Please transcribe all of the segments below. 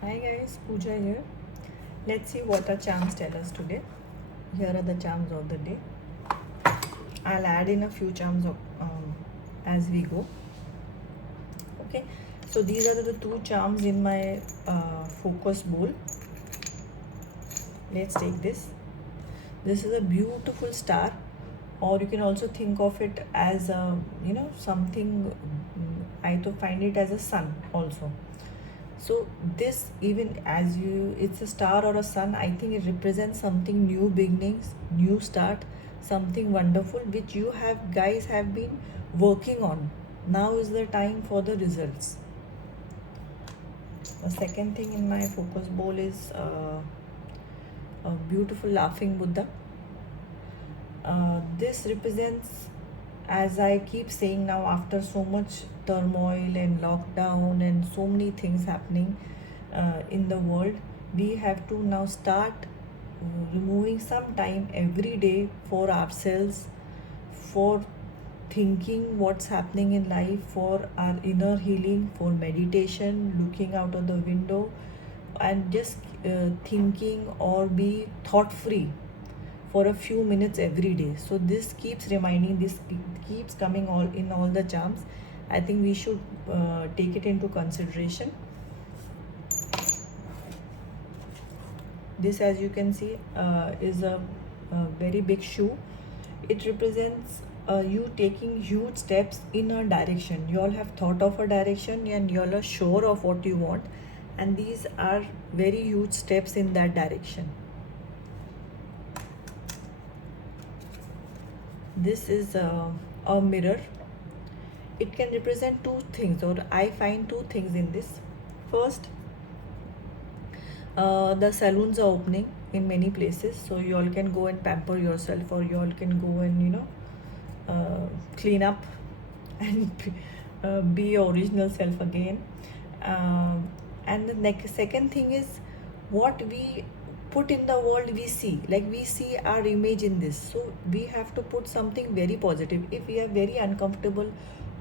Hi guys, Pooja here. Let's see what our charms tell us today. Here are the charms of the day. I'll add in a few charms as we go. Okay, so these are the two charms in my focus bowl. Let's take this. This is a beautiful star, or you can also think of it as a something. I to find it as a sun also. So this, even as it's a star or a sun, I think it represents something new beginnings, new start, something wonderful which you have been working on. Now is the time for the results. The second thing in my focus bowl is a beautiful laughing Buddha. This represents, as I keep saying now, after so much turmoil and lockdown and so many things happening in the world, we have to now start removing some time every day for ourselves, for thinking what's happening in life, for our inner healing, for meditation, looking out of the window, and just thinking or be thought free for a few minutes every day. So this keeps reminding, this keeps coming all in all the charms. I think we should take it into consideration. This, as you can see, is a very big shoe. It represents you taking huge steps in a direction. You all have thought of a direction and you all are sure of what you want, and these are very huge steps in that direction. This is a mirror. It can represent two things, or I find two things in this. First, the salons are opening in many places, so you all can go and pamper yourself, or you all can go and clean up and be your original self again. And the second thing is, what we put in the world, we see, like we see our image in this, so we have to put something very positive. If we are very uncomfortable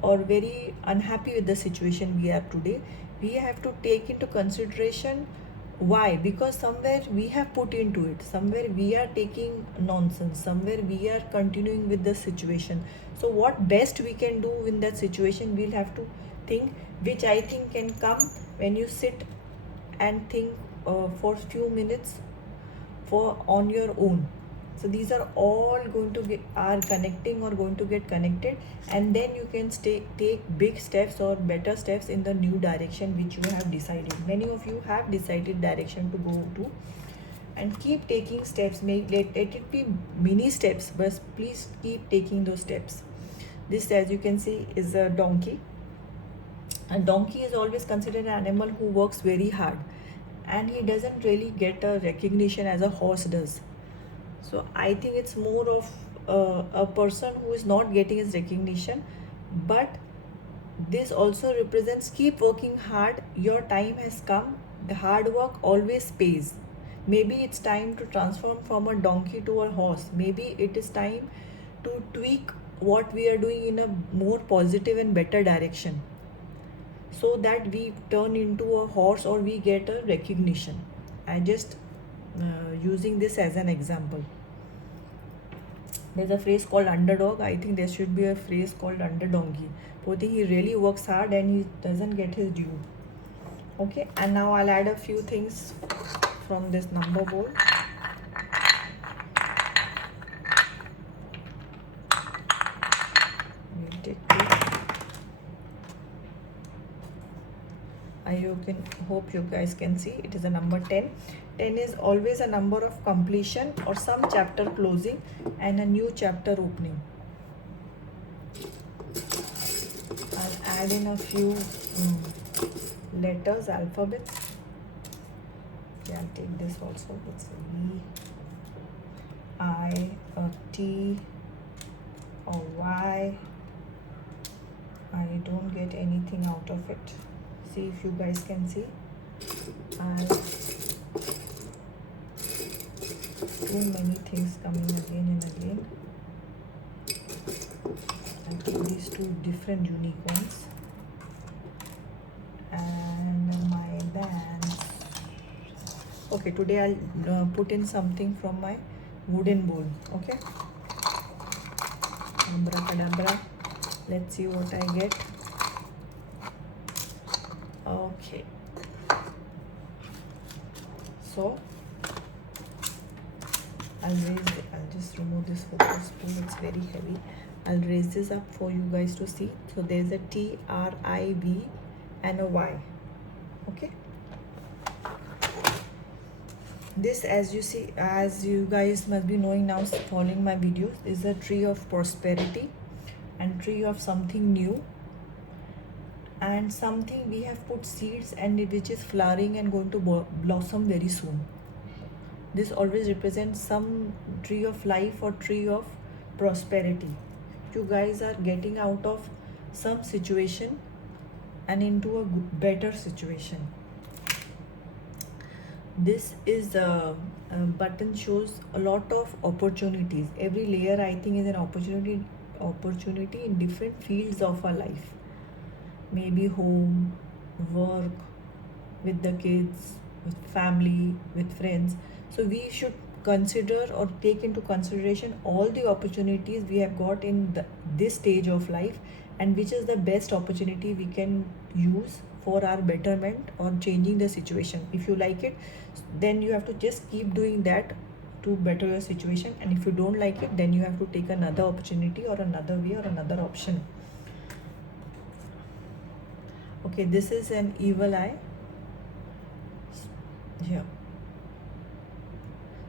or very unhappy with the situation we are today, we have to take into consideration why. Because somewhere we have put into it, somewhere we are taking nonsense, somewhere we are continuing with the situation. So what best we can do in that situation, we'll have to think, which I think can come when you sit and think for few minutes for on your own. So these are all going to get are connecting or going to get connected, and then you can take big steps or better steps in the new direction which you have decided. Many of you have decided direction to go to, and keep taking steps. Let it be mini steps, but please keep taking those steps. This, as you can see, is a donkey. A donkey is always considered an animal who works very hard, and he doesn't really get a recognition as a horse does. So I think it's more of a person who is not getting his recognition, but this also represents keep working hard. Your time has come. The hard work always pays. Maybe it's time to transform from a donkey to a horse. Maybe it is time to tweak what we are doing in a more positive and better direction, so that we turn into a horse or we get a recognition. I just using this as an example. There's a phrase called underdog. I think there should be a phrase called underdonkey. Poor thing, he really works hard and he doesn't get his due. Okay, and now I'll add a few things from this number bowl. We'll take two. Hope you guys can see it is a number 10. 10 is always a number of completion or some chapter closing and a new chapter opening. I'll add in a few letters, alphabets. Yeah, I'll take this also. It's a V, I, a T, a Y. I don't get anything out of it. See if you guys can see. Too many things coming again and again. I'll take these two different unique ones. And my bands. Okay, today I'll put in something from my wooden bowl. Okay, abracadabra. Let's see what I get. Okay, so I'll just remove this focus spoon. It's very heavy. I'll raise this up for you guys to see. So there's a T, R, I, V and a Y. Okay, this, as you see, as you guys must be knowing now, following my videos, is a tree of prosperity and tree of something new, and something we have put seeds and which is flowering and going to blossom very soon. This always represents some tree of life or tree of prosperity. You guys are getting out of some situation and into a better situation. This is a button shows a lot of opportunities. Every layer, I think, is an opportunity in different fields of our life. Maybe home, work, with the kids, with family, with friends. So we should consider or take into consideration all the opportunities we have got in this stage of life, and which is the best opportunity we can use for our betterment or changing the situation. If you like it, then you have to just keep doing that to better your situation, and if you don't like it, then you have to take another opportunity or another way or another option. Okay, this is an evil eye here.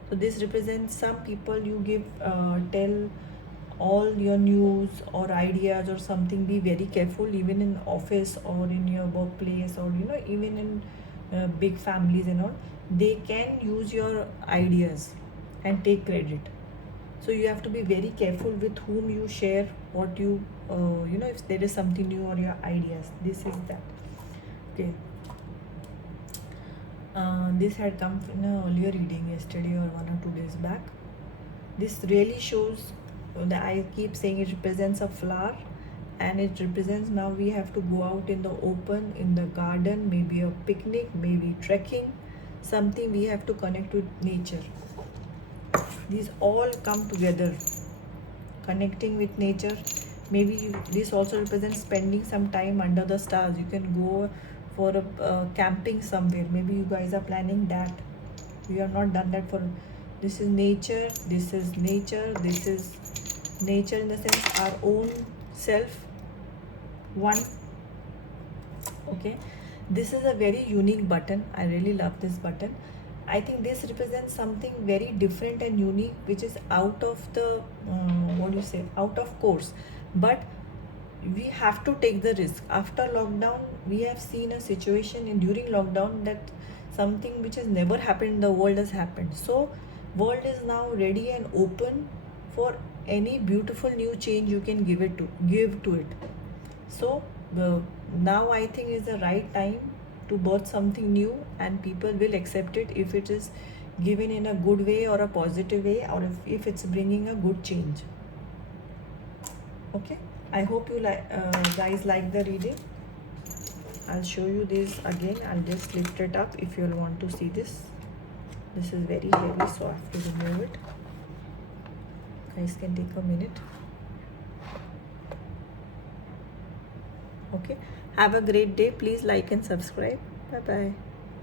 So this represents some people you give tell all your news or ideas or something. Be very careful, even in office or in your workplace, or even in big families and all. They can use your ideas and take credit. So you have to be very careful with whom you share what you if there is something new or your ideas. This is that. Okay, this had come in an earlier reading yesterday or 1 or 2 days back. This really shows that I keep saying it represents a flower, and it represents now we have to go out in the open, in the garden, maybe a picnic, maybe trekking, something we have to connect with nature. These all come together, connecting with nature. Maybe this also represents spending some time under the stars. You can go for a camping somewhere. Maybe you guys are planning that. We have not done that for. This is nature. This is nature. This is nature in the sense our own self. One. Okay. This is a very unique button. I really love this button. I think this represents something very different and unique, which is out of the out of course. But we have to take the risk. After lockdown, we have seen a situation during lockdown that something which has never happened in the world has happened. So world is now ready and open for any beautiful new change you can give to it. So now I think is the right time to birth something new, and people will accept it if it is given in a good way or a positive way, or if it's bringing a good change. Okay, I hope you guys like the reading. I'll show you this again. I'll just lift it up if you all want to see this. This is very heavy, so I have to remove it. Guys can take a minute. Okay, have a great day. Please like and subscribe. Bye bye.